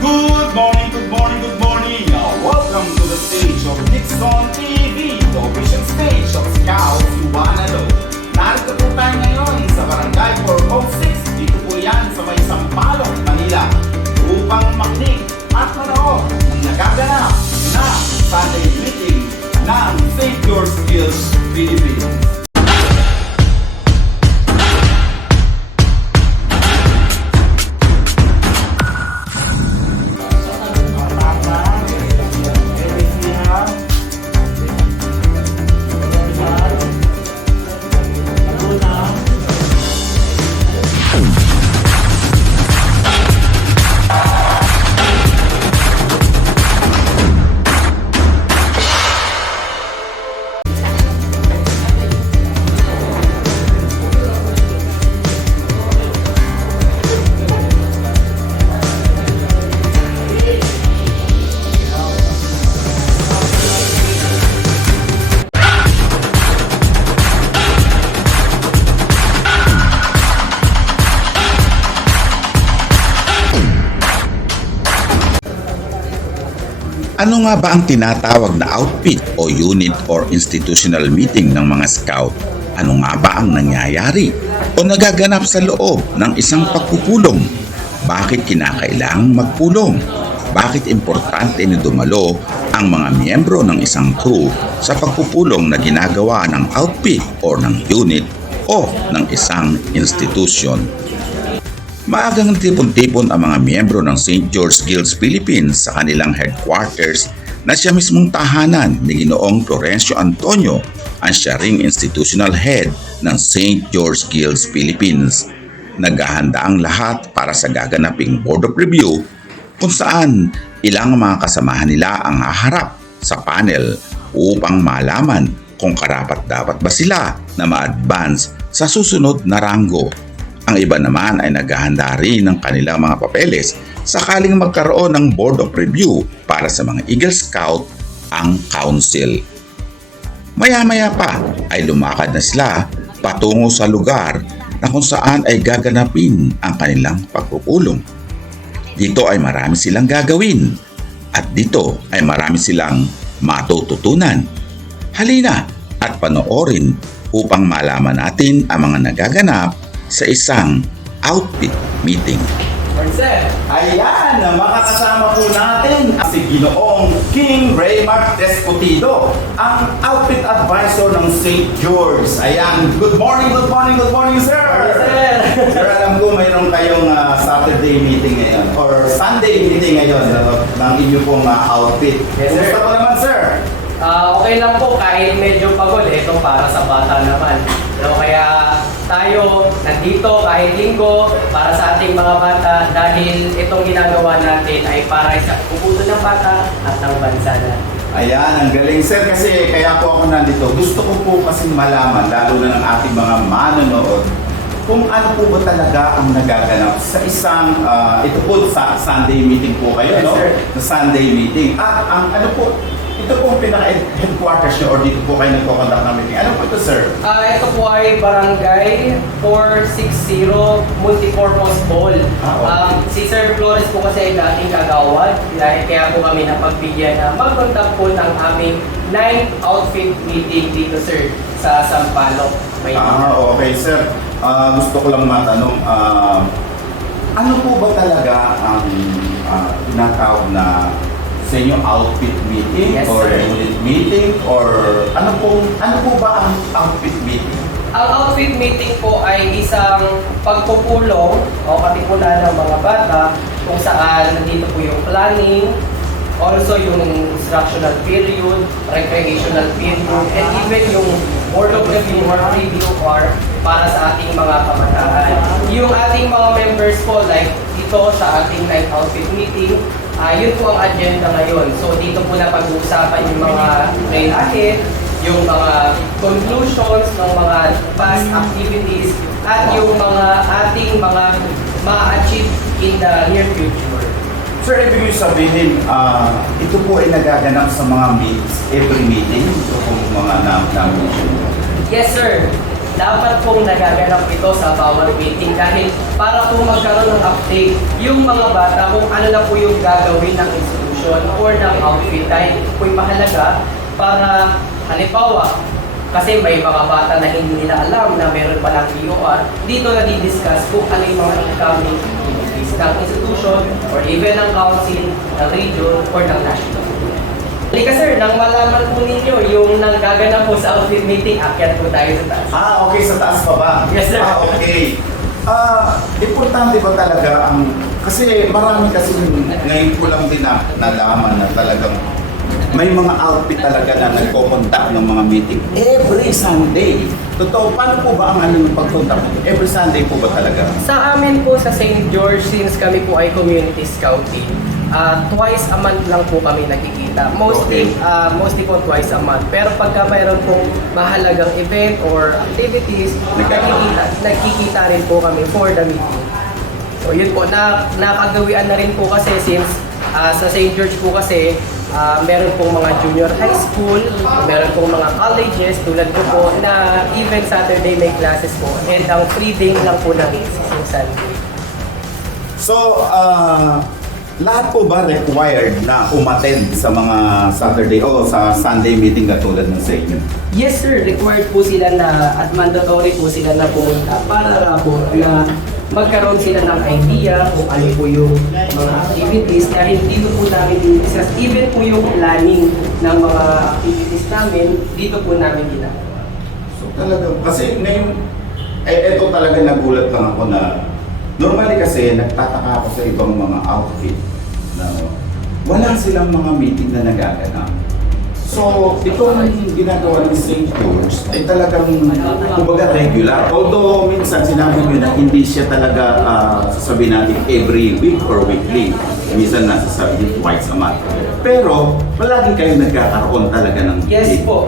Good morning, good morning, good morning! Welcome to the stage of Dixon TV, the official stage of Scout Subanalo. Narito po tayo ngayon sa Barangay 406, dito po yan sa may Sampaloc, Manila, upang makinig at manood ng nagaganap na Sunday meeting ng St. George Skills Philippines. Ano nga ba ang tinatawag na outfit o unit or institutional meeting ng mga scout? Ano nga ba ang nangyayari o nagaganap sa loob ng isang pagpupulong? Bakit kinakailangang magpulong? Bakit importante na dumalo ang mga miyembro ng isang crew sa pagpupulong na ginagawa ng outfit o ng unit o ng isang institusyon? Maagang tipon-tipon ang mga miyembro ng St. George Guilds Philippines sa kanilang headquarters na siya mismong tahanan ni Ginoong Florencio Antonio, ang siya ring institutional head ng St. George Guilds Philippines. Naghahanda ang lahat para sa gaganaping Board of Review kung saan ilang mga kasamahan nila ang haharap sa panel upang malaman kung karapat-dapat ba sila na ma-advance sa susunod na ranggo. Ang iba naman ay naghahanda rin ng kanilang mga papeles sakaling magkaroon ng Board of Review para sa mga Eagle Scout ang council. Maya-maya pa ay lumakad na sila patungo sa lugar na kung saan ay gaganapin ang kanilang pagpupulong. Dito ay marami silang gagawin at dito ay marami silang matututunan. Halina at panoorin upang malaman natin ang mga nagaganap sa isang outfit meeting. Sir, ayan, makakasama po natin si Ginoong King Raymart Despotido, ang outfit advisor ng St. George. Ayan, good morning, good morning, good morning, sir! Sir, alam ko mayroon kayong Saturday meeting ngayon or Sunday meeting ngayon ng inyo pong outfit. Yes, sir. Kumusta po naman, sir? Okay lang po kahit medyo pagod. Ito para sa bata naman. So, kaya tayo nandito kahit linggo para sa ating mga bata dahil itong ginagawa natin ay para sa kubuto ng bata at ng bansa na. Ayan, ang galing, sir, kasi kaya po ako nandito. Gusto ko po kasi malaman, lalo na ng ating mga manonood, kung ano po ba talaga ang nagaganap sa isang, ito po sa Sunday meeting po kayo, Yes, no? sir. Sa Sunday meeting. At ang ano po, ito po ang pinaka-headquarters nyo or dito po kayo nagko-conduct ng meeting. Ano po ito, sir? Ito po ay Barangay 460 Multipurpose Hall. Okay. Si Sir Flores po kasi ay dating kagawad. Kaya po kami napagbigyan na mag-conduct po ng aming 9th outfit meeting dito, sir, sa Sampaloc, Maynila. Okay, sir. Gusto ko lang matanong, ano po ba talaga ang tinatawag na sa inyo outfit meeting? Yes, or sir. unit meeting or ano po ba ang outfit meeting? Ang outfit meeting po ay isang pagpupulong o katipunan ng mga bata kung saan nandito po yung planning, also yung instructional period, recreational period, and even yung Board of Review or preview or para sa ating mga kabataan. Yung ating mga members po, like dito sa ating night outfit meeting, yun po ang agenda ngayon. So dito po na pag-uusapan yung mga trail ahead, yung mga conclusions ng mga past activities, at yung mga ating mga ma-achieve in the near future. Sir, ibig sabihin, ito po ay nagaganap sa mga meetings, every meeting, ito po mga na-mention. Yes, sir. dapat pong nagaganap ito sa bawat meeting dahil para po magkaroon ng update yung mga bata kung ano na po yung gagawin ng institution or ng outfit dahil ito po'y mahalaga para halimbawa kasi may mga bata na hindi nila alam na meron palang BOR, dito na di-discuss kung ano yung mga incoming activities ng institution or even ng council, ng region, or ng national. Halika sir, nang malaman po ninyo yung nanggaganap po sa outfit meeting, akyat po tayo sa taas. Okay, sa taas pa ba? Yes, sir. Okay. Importante ba talaga ang... Kasi marami kasi ngayon ko lang din nalaman na talagang may mga outfit talaga na nagko-conduct ng mga meeting every Sunday. Totoo, paano po ba ang ano ng pag-conduct? Every Sunday po ba talaga? Sa amin po sa St. George, since kami po ay community scouting, twice a month lang po kami nakikita. Mostly po twice a month. Pero pagka mayroon pong mahalagang event or activities, nakikita rin po kami for the meeting. So yun po, nakagawian na rin po kasi since sa St. George po kasi meron pong mga junior high school, meron pong mga colleges tulad ko po na even Saturday may classes po and ang free day lang po ng Sunday. So, lahat po ba required na umattend sa mga Saturday o sa Sunday meeting katulad ng sa inyo? Yes sir, required po sila na at mandatory po sila na pumunta para po na magkaroon sila ng idea kung ano po yung mga activities dahil dito po namin discuss even po yung planning ng mga activities namin, dito po namin ginagawa. So talaga, kasi ngayon, eto talaga nagulat lang ako na normally kasi nagtataka ako sa ibang mga outfit na wala silang mga meeting na nagaganap. So, itong ginagawa ng St. George ay talagang kumbaga regular. Although minsan sinabi mo na hindi siya talaga sasabihin natin every week or weekly. Minsan nasasabihin twice a month. Pero palagi kayo nagkakaroon talaga ng Yes po.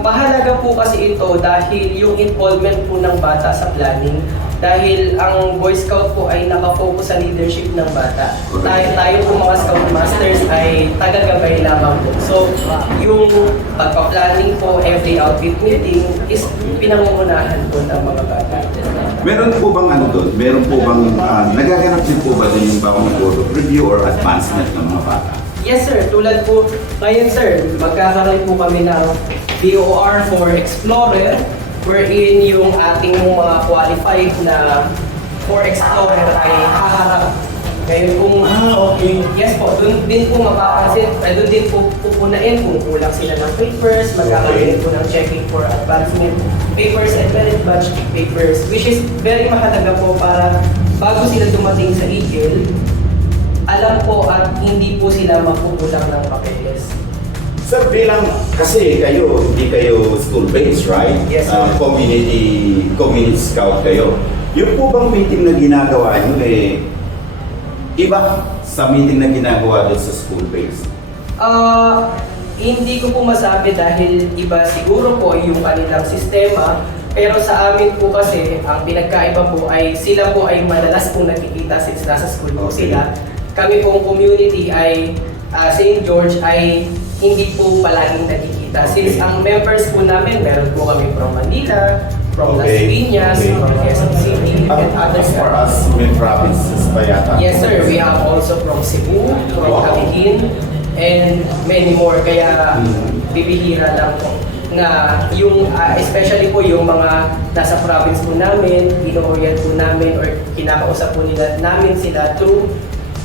Mahalaga po kasi ito dahil yung involvement po ng bata sa planning. Dahil ang Boy Scout po ay nakafocus sa leadership ng bata. Tayo po mga Scout Masters ay taga-gabay lamang po. So, yung pagpa-planning po every outfit meeting is pinangungunahan po ng mga bata. Meron po bang ano doon? Meron po bang nagaganap din po ba doon yung bawang board of review or advancement ng mga bata? Yes sir, tulad po ngayon sir, magkakaroon po kami ng BOR for Explorer wherein yung ating mga qualified na for Explorer ay haharap. Ngayon kung Okay. yes po, doon din po mapapansin, doon din po pupunain kung kulang sila ng papers, magkakaroon din po ng checking for advancement papers and merit badge papers, which is very mahalaga po para bago sila dumating sa Eagle, alam po at hindi po sila magkukulang ng papeles. Sir, bilang kasi kayo, hindi kayo school-based, right? Yes, sir. Community scout kayo. Yung po bang meeting na ginagawa nyo iba sa meeting na ginagawa doon sa school-based? Hindi ko po masabi dahil iba siguro po yung kanilang sistema. Pero sa amin po kasi, ang pinagkaiba po ay sila po ay madalas pong nakikita since nasa school po sila. Kami pong community ay St. George ay hindi po palaging nakikita. Since ang members po namin, meron po kami from Manila, from Las Piñas, from Quezon City, and others. As far as may provinces pa yata? Yes sir, we have also from Cebu, from Cavite, and many more. Kaya bibihira lang po na yung, especially po yung mga nasa province po namin, ino-orient po namin or kinakausap po nila namin sila through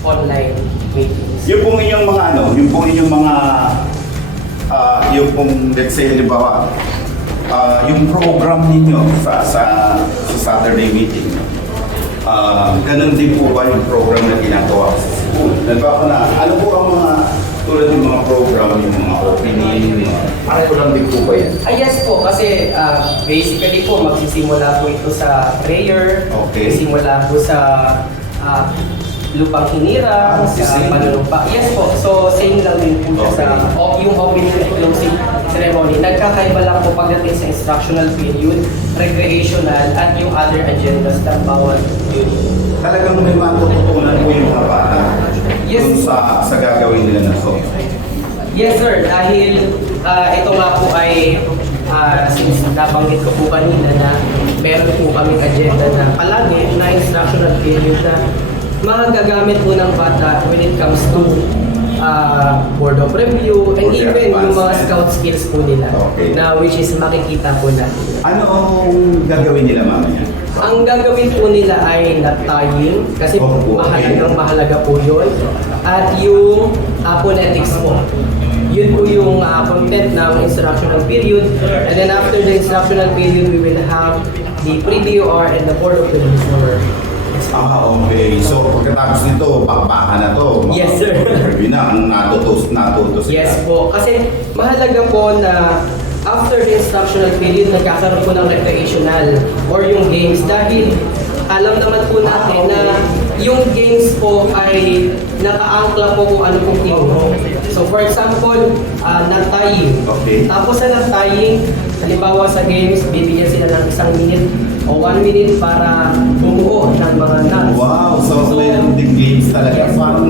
online meetings. Yung pong inyong mga yung pong let's say halimbawa, yung program ninyo sa Saturday meeting, ganun din po ba yung program na ginagawa sa school? Halimbawa na, ano po ang mga tulad ng mga program, yung mga opening, ano lang din po ba yan? Yes po, kasi basically po magsisimula po ito sa prayer, Okay. simula po sa lupang hinirang, sa panunumpa. Yes po, so same lang din po siya sa yung opening and closing ceremony. Nagkakaiba lang po pagdating sa instructional period, recreational, at yung other agendas ng bawat unit. Talagang may matututunan po yung mga bata dun sa gagawin nila na so. Yes sir, dahil ito nga po ay since nabanggit ko po kanina na meron po kaming agenda na palagi na instructional period na magagamit po ng bata when it comes to board of review and For the even yung mga advancement. scout skills po nila Okay. na which is makikita po natin. Ano ang gagawin nila mamaya? Ang gagawin po nila ay not tying kasi Okay. mahalaga po yun. At yung phonetics po. Yun po yung content ng instructional period. And then after the instructional period, we will have the pre-BOR and the board of review. Okay. So, pagkatapos nito, pakbaka na to. Yes, sir. Review na, ang natutos sila. Yes po. Kasi mahalaga po na after the instructional period, nagkakaroon po ng recreational or yung games dahil alam naman po natin na yung games po ay nakaangkla po kung ano pong tinuro. So for example, nag-tying. Okay. Tapos sa nag-tying, halimbawa sa games, bibigyan sila ng 1 minute o 1 minute para bumuo ng mga knots. Wow, so mayroon ding games talaga. Parang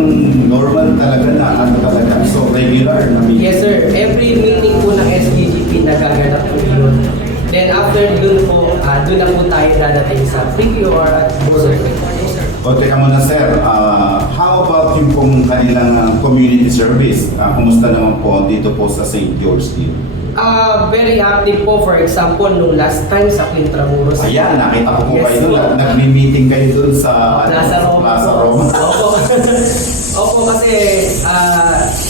normal talaga na, ano talaga. So regular na meeting. Yes sir, every meeting po ng SDGP nagaganap po yun. Then after dun po, dun na po tayo dadating sa preview or at board. O, teka muna sir, how about yung pong kanilang community service? Kumusta naman po dito po sa St. George Steel? Very active po, for example, nung last time sa Quintramuros. Ayan, nakita ko po Yes, kayo doon. po. Nagmi-meeting kayo doon sa Plaza Roma. Plaza Roma. Opo. Opo, kasi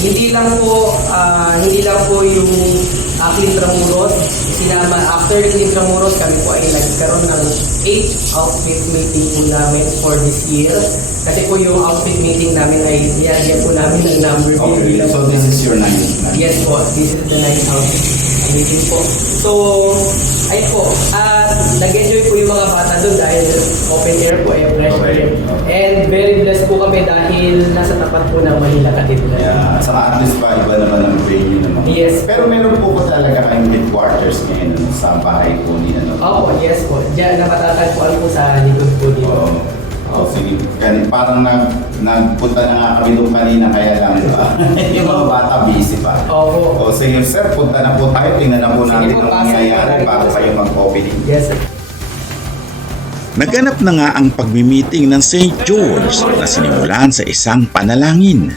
hindi lang po yung Quintramuros. Sinama, after Quintramuros, kami po ay nagkaroon ng 8 outfit meeting po namin for this year. Kasi po yung outfit meeting namin ay nilagyan po namin ng number. Okay, so this is your 9th. Yes po, this is the 9th outfit meeting po. So, ay po, nag-enjoy po yung mga bata doon dahil open air po, fresh Okay. air. And very blessed po kami dahil nasa tapat po ng Manila Cathedral. Yeah, so at least pa iba naman ang venue naman. Yes. Pero meron po ba talaga kayong headquarters ngayon sa bahay po ni ano? Opo, yes po. Diyan na matatagpuan po sa likod po dito. Oh, sige. Parang nagpunta na nga kami doon kanina kaya lang ba? Yung mga bata busy pa. Opo. O sige sir, punta na po tayo. Tingnan na po natin Sige po, ang pasok mangyayari po. bago kayo mag-opening. Yes sir. Naganap na nga ang pagmi-meeting ng St. George na sinimulan sa isang panalangin.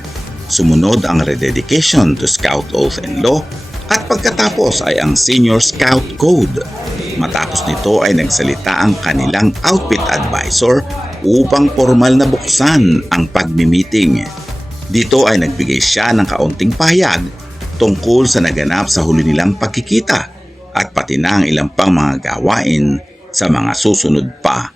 Sumunod ang rededication to Scout Oath and Law at pagkatapos ay ang Senior Scout Code. Matapos nito ay nagsalita ang kanilang outfit advisor upang formal na buksan ang pagmi-meeting. Dito ay nagbigay siya ng kaunting pahayag tungkol sa naganap sa huli nilang pagkikita at pati na ang ilang pang mga gawain sa mga susunod pa.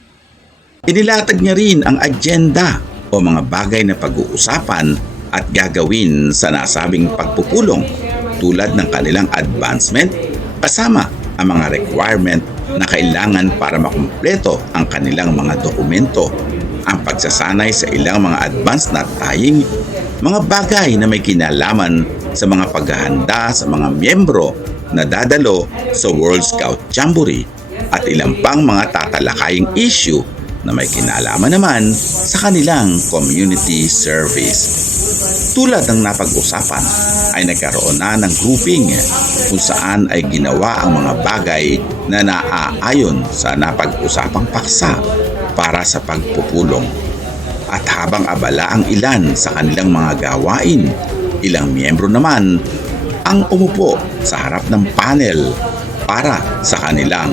Inilatag niya rin ang agenda o mga bagay na pag-uusapan at gagawin sa nasabing pagpupulong tulad ng kanilang advancement kasama ang mga requirement na kailangan para makumpleto ang kanilang mga dokumento, ang pagsasanay sa ilang mga advanced na tying, mga bagay na may kinalaman sa mga paghahanda sa mga miyembro na dadalo sa World Scout Jamboree at ilang pang mga tatalakaying issue na may kinalaman naman sa kanilang community service. Tulad ng napag-usapan ay nagkaroon na ng grouping kung saan ay ginawa ang mga bagay na naaayon sa napag-usapang paksa para sa pagpupulong. At habang abala ang ilan sa kanilang mga gawain, ilang miyembro naman ang umupo sa harap ng panel para sa kanilang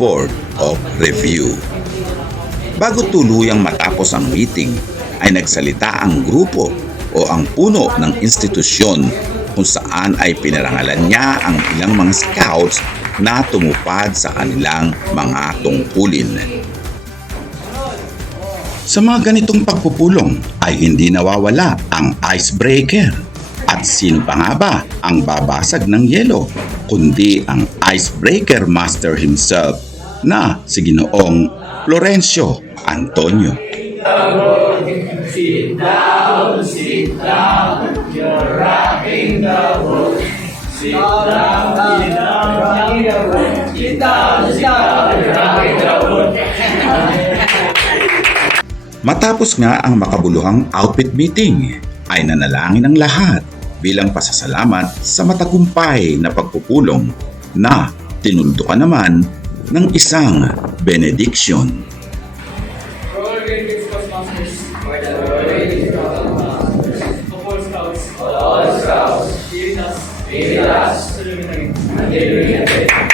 Board of Review. Bago tuluyang matapos ang meeting, ay nagsalita ang grupo o ang puno ng institusyon kung saan ay pinarangalan niya ang ilang mga scouts na tumupad sa kanilang mga tungkulin. Sa mga ganitong pagpupulong ay hindi nawawala ang icebreaker. At sino pa nga ba ang babasag ng yelo kundi ang icebreaker master himself na si Ginoong Florencio Antonio. Sit down, you're rocking the boat. Sit down, you're rocking the boat. Sit down, you're rocking the boat. Matapos nga ang makabuluhang outfit meeting, ay nanalangin ang lahat bilang pasasalamat sa matagumpay na pagpupulong na tinuldukan naman ng isang benediction. Roller Grade Scoutmasters. Roller Grade Scoutmasters. All Scouts. All Scouts. Be with us. Be with us. Until we meet again. Until we meet again.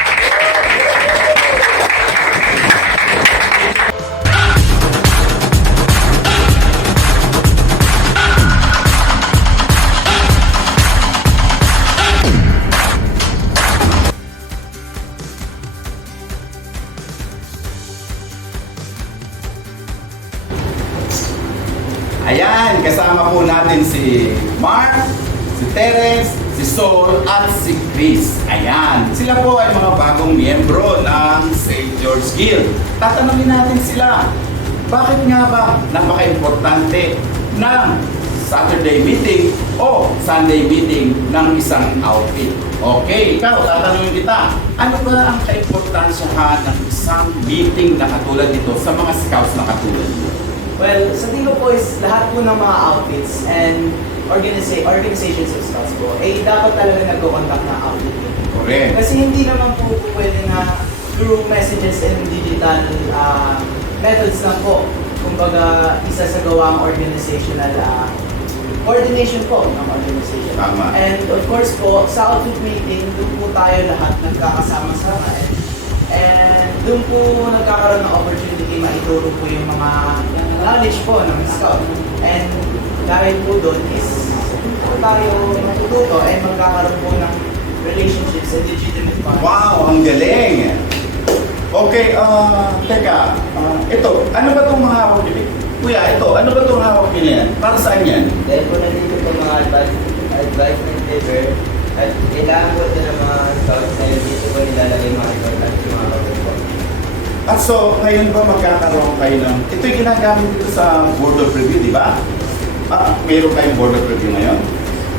Ayan, kasama po natin si Mark, si Terence, si Sol, at si Chris. Ayan, sila po ay mga bagong miyembro ng St. George Guild. Tatanungin natin sila, bakit nga ba napaka-importante ng Saturday meeting o Sunday meeting ng isang outfit? Okay, ikaw, tatanungin kita, ano ba ang kaimportansyahan ng isang meeting na katulad nito sa mga scouts na katulad mo? Well, sa tingin ko po is lahat po ng mga outfits and organizations of scouts po, eh dapat talaga nagko-conduct ng outfit meeting. Correct. Kasi hindi naman po pwede na through messages and digital methods lang po. Kumbaga, isa sa gawang organizational coordination po ng organization. Tama. And of course po, sa outfit meeting, doon po tayo lahat nagkakasama-sama and doon po nagkakaroon ng opportunity maituro po yung mga knowledge po ng scout. And dahil po doon is doon po tayo matututo and magkakaroon po ng relationships and legitimate bonds. Wow, ang galing! Okay, teka, ito, ano ba itong mga hawak niyo? Kuya, ito, ano ba itong hawak niyo yan? Para saan yan? Dahil po nandito po mga advisement paper at kailangan po ito ng mga scouts na yun dito po nilalagay mga important yung mga kapatid po. At so, ngayon ba magkakaroon kayo ng, ito yung ginagamit dito sa board of review, di ba? Meron kayong board of review ngayon?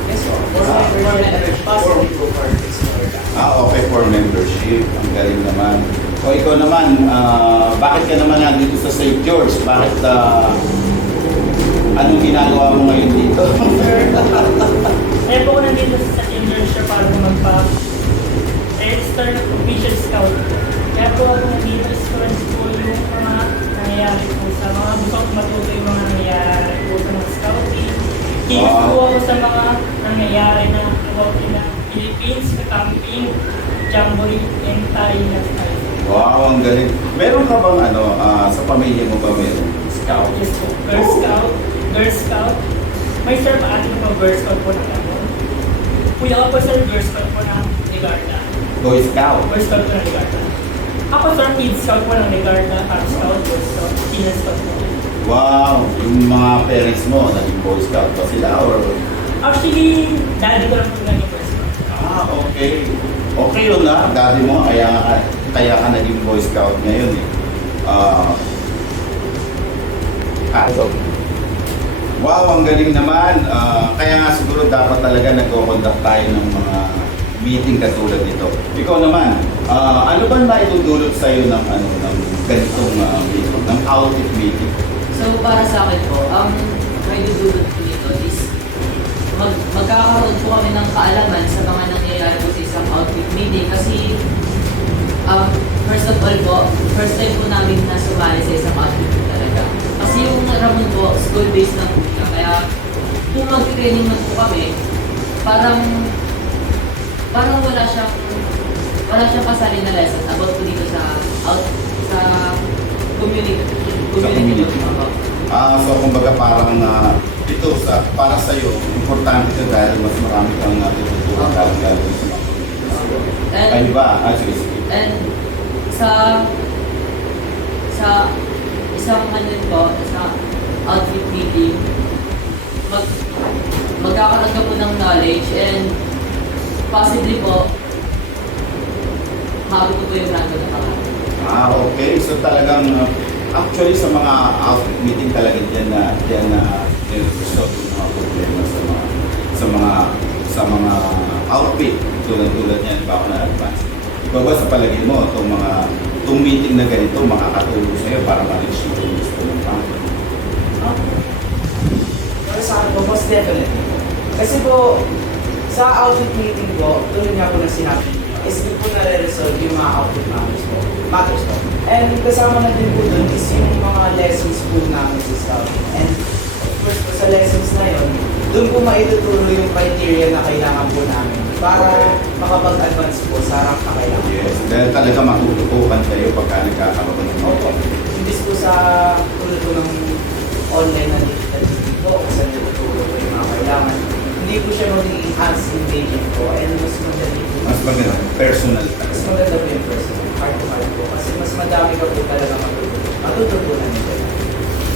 Yes po. For membership, possibly po for explore. Okay, for membership. Ang galing naman. O ikaw naman, bakit ka naman nandito sa St. George? Bakit, anong ginagawa mo ngayon dito? Kaya po ako nandito sa immersion para magpa-register ng official scout. Kaya po ako nandito sa po yung mga nangyayari po sa mga gusto ko matuto yung mga nangyayari po sa mga scouting. Kinis po ako sa mga nangyayari na scouting na Philippines, camping, jamboree, and tayo na tayo. Wow, ang galing. Meron ka bang sa pamilya mo ba meron? Scout? Yes po, Girl Scout. May sir pa atin po Girl Scout po na ako. Kuya ko po sir, Girl Scout po ng Ligarda. Boy Scout? Boy Scout po ng Ligarda. Ako sir, Kid Scout po ng Ligarda, Cub Scout, Boy Scout, Teen Scout po. Wow! Yung mga parents mo, naging Boy Scout ba sila or? Actually, daddy ko lang po naging Boy Scout. Okay. Okay yun na, daddy mo, kaya ka naging Boy Scout ngayon eh. Wow, ang galing naman. Kaya nga siguro dapat talaga nagko-conduct tayo ng mga meeting katulad nito. Ikaw naman, ano ba naitudulot sa'yo ng ganitong meeting, ng outfit meeting? So para sa akin po, may dudulot po nito is magkakaroon po kami ng kaalaman sa mga nangyayari po sa isang outfit meeting kasi first of all po, first time po namin na sumali sa isang outfit po talaga. Kasi yung Ramon po, school-based lang po siya. Kaya kung mag-training man po kami, parang wala siyang kasali na lesson about po dito sa community. Sa community. So kumbaga parang ito para sa iyo importante ito dahil mas marami kang natututunan dahil gagawin sa mga community. Ay di ba? Sige. And sa isang sa outfit meeting, magkakaroon ka po ng knowledge and possibly po maabot po yung brand na pangalan. Okay. So talagang actually sa mga outfit meeting talaga diyan na resolve yung mga problema sa mga outfit tulad niyan ba na advance. Ikaw ba sa palagay mo itong meeting na ganito makakatulong sa iyo para ma-reach yung gusto mo pa? Pero sa akin po, most definitely. Kasi po, sa outfit meeting po, tulad nga po na sinabi niyo, is doon po nare-resolve yung mga output matters po. And kasama na din po doon is yung mga lessons po namin sa scouting. And of course po sa lessons na yun, doon po maituturo yung criteria na kailangan po namin para makapag-advance po sa rank na kailangan. Yes, dahil talaga matututukan kayo pagka nagkakaroon ng Opo. Imbis po sa tulad po ng online na digital po, kasi nagtuturo po yung mga kailangan, hindi po siya magiging as engaging po and mas madali po. mas maganda, personal Mas talaga. maganda po yung personal, heart to heart po. Kasi mas madami ka po talaga matututunan nito.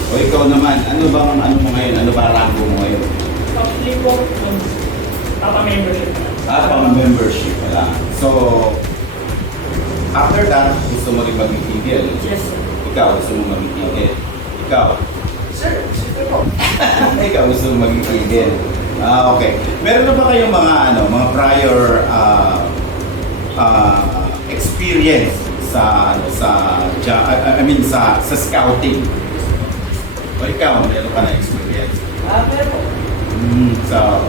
O ikaw naman, ano mo ngayon? Ano ba rango mo ngayon? Actually po, papa-membership na. Pang-membership pala. So, after that, gusto mo rin mag-itigil. Yes, sir. Ikaw, gusto mo mag-itigil. Ikaw, Sir, siyempre po. ikaw gusto mo mag-itigil. Okay. Meron na ba kayong mga prior experience sa scouting? O ikaw, meron ka na experience? Pero po,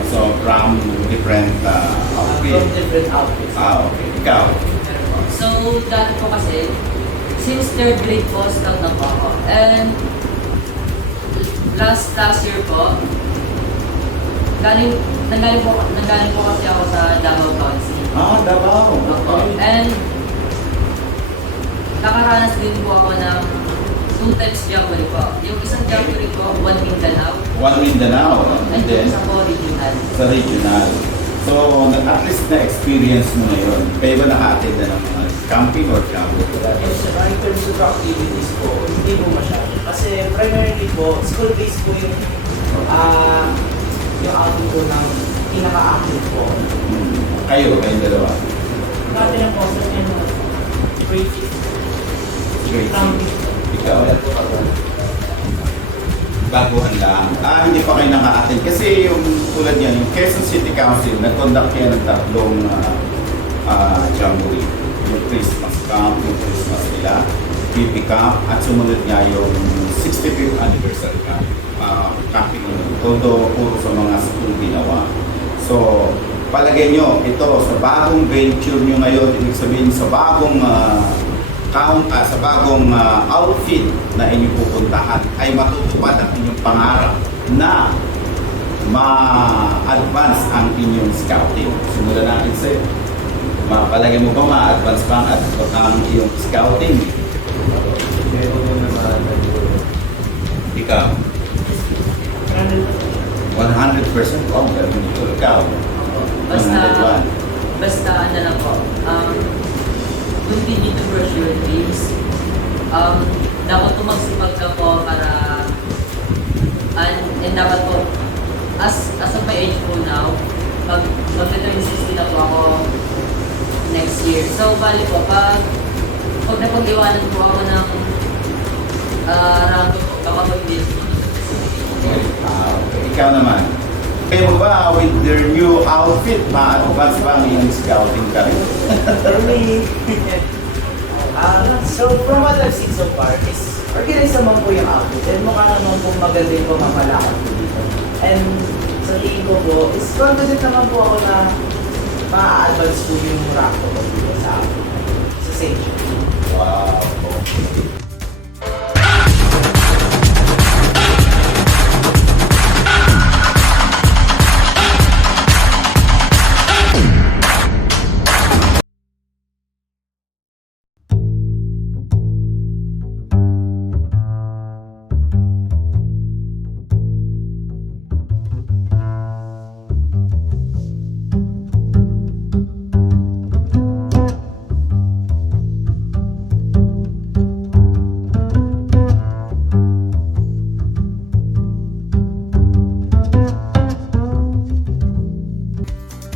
So from different outfit. from different outfits. Okay. Ikaw? So, dati po kasi, since 3rd grade po, scout na po ako. And last year po, nanggaling po kasi ako sa Davao County. Davao. And nakaranas din po ako ng 2 times jamboree po. Yung isang jamboree po, 1 Mindanao. One Mindanao. And And yung then isa po, regional. sa regional. So, at least na-experience mo na yun. Kayo ba naka-attend na ng mga camping or travel? Yes, sir. In terms of activities po, hindi po masyado. Kasi primarily po, school-based po yung outing po ng pinaka-active po. Kayong dalawa. Dati lang po sa grade 6. Great. Camping. Ikaw? Baguhan lang. Hindi pa kayo naka-attend. Kasi yung tulad yan, yung Quezon City Council, nag-conduct yan ng tatlong jamboree. Yung Christmas Camp, yung Christmas nila, PP Camp, at sumunod nga yung 65th anniversary camp. Camping nun. Todo puro sa mga school ginawa. So, palagay nyo, ito, sa bagong venture nyo ngayon, ibig sabihin sa bagong sa bagong outfit na inyong pupuntahan ay matutupad ang inyong pangarap na ma-advance ang inyong scouting. Simulan natin sa'yo. Palagay mo ba ma-advance pa ang iyong scouting? Meron mo naman Ikaw? 100%? Oh, meron ito. Ikaw? Basta ano lang po, kung hindi to brush your dreams, dapat po magsipag ka po para, and dapat po, as of my age po now, mag-turn 60 na po ako next year. So, bali po, pag napag-iwanan po ako ng rango po, baka mag-build po. Okay. Ikaw naman. Kayo mo ba with their new outfit, ma-advance ba ang iyong scouting career? For me, so from what I've seen so far is organized naman po yung outfit and mukha naman po maganda yung pamamalakad po dito. And sa tingin ko po, is confident naman po ako na ma-advance po yung rank ko po dito sa stage. Wow.